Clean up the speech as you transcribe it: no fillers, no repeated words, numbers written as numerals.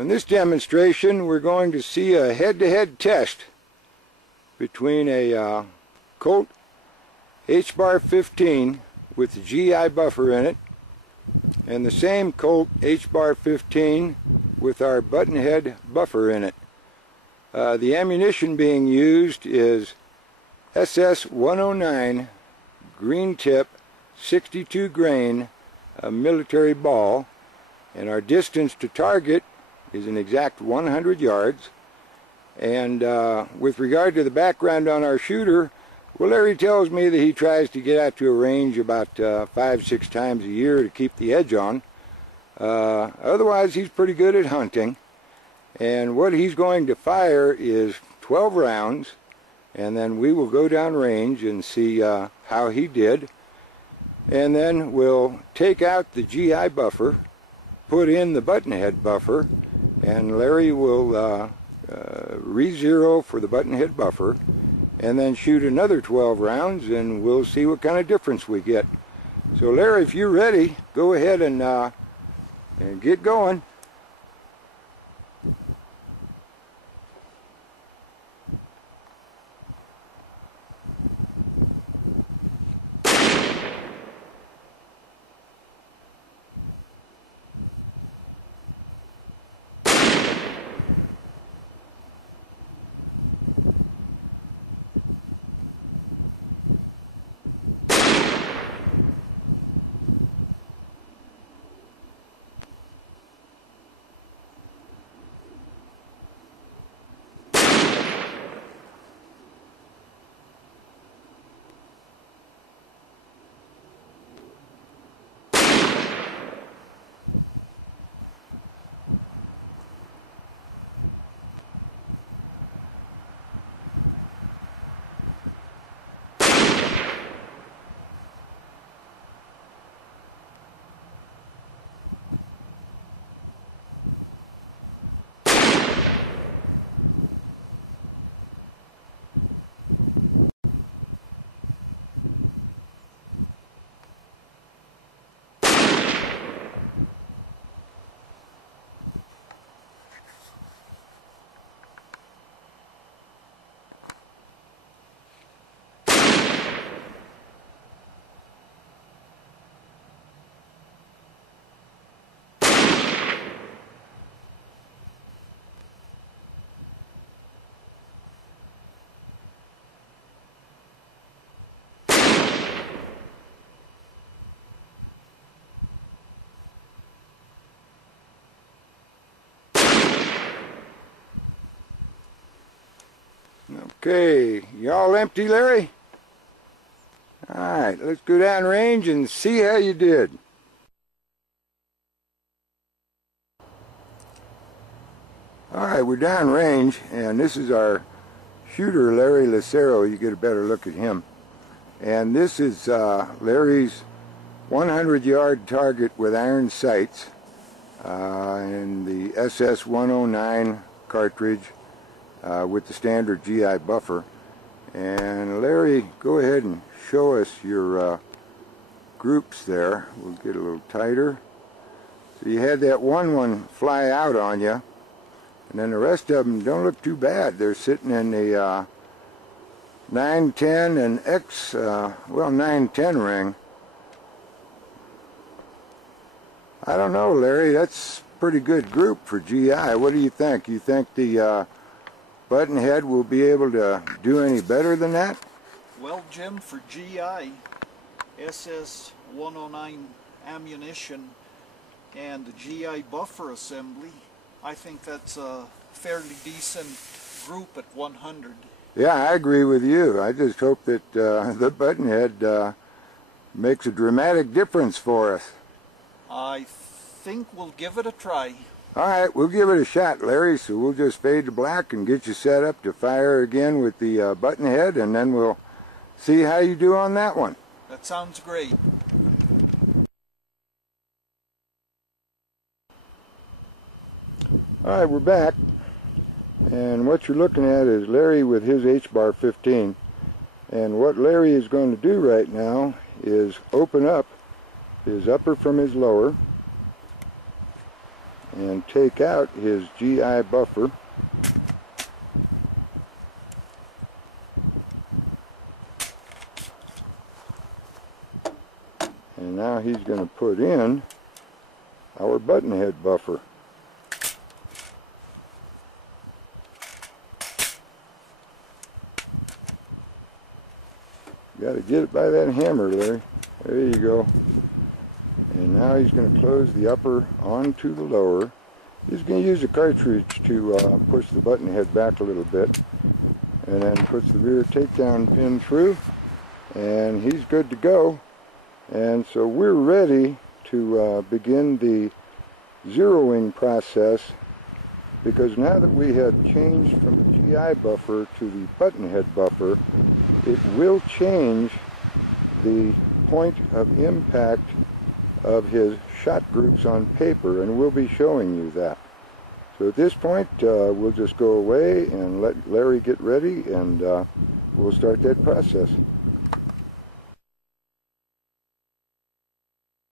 In this demonstration, we're going to see a head-to-head test between a Colt H-Bar 15 with the GI buffer in it and the same Colt H-Bar 15 with our button head buffer in it. The ammunition being used is SS-109 green tip 62 grain military ball, and our distance to target is an exact 100 yards. And with regard to the background on our shooter, well, Larry tells me that he tries to get out to a range about 5-6 times a year to keep the edge on. Otherwise, he's pretty good at hunting. And what he's going to fire is 12 rounds, and then we will go down range and see how he did. And then we'll take out the GI buffer, put in the button head buffer, and Larry will re-zero for the button head buffer, and then shoot another 12 rounds, and we'll see what kind of difference we get. So Larry, if you're ready, go ahead and get going. Okay, you all empty, Larry? Alright, let's go down range and see how you did. Alright, we're down range, and this is our shooter, Larry Lucero. You get a better look at him. And this is Larry's 100-yard target with iron sights in the SS-109 cartridge with the standard GI buffer. And Larry, go ahead and show us your groups there. We'll get a little tighter. So you had that one fly out on you, and then the rest of them don't look too bad. They're sitting in the 9-10 and X, 9-10 ring. I don't know, Larry, that's a pretty good group for GI. What do you think? You think the button head will be able to do any better than that? Well, Jim, for GI, SS-109 ammunition and the GI buffer assembly, I think that's a fairly decent group at 100. Yeah, I agree with you. I just hope that the button head makes a dramatic difference for us. I think we'll give it a try. Alright, we'll give it a shot, Larry, so we'll just fade to black and get you set up to fire again with the button head, and then we'll see how you do on that one. That sounds great. Alright, we're back, and what you're looking at is Larry with his H-Bar 15, and what Larry is going to do right now is open up his upper from his lower, and take out his GI buffer. And now he's going to put in our button head buffer. Got to get it by that hammer, Larry. There you go. And now he's going to close the upper onto the lower. He's going to use a cartridge to push the button head back a little bit, and then puts the rear takedown pin through, and he's good to go. And so we're ready to begin the zeroing process, because now that we have changed from the GI buffer to the button head buffer, it will change the point of impact of his shot groups on paper, and we'll be showing you that. So at this point, we'll just go away and let Larry get ready, and we'll start that process.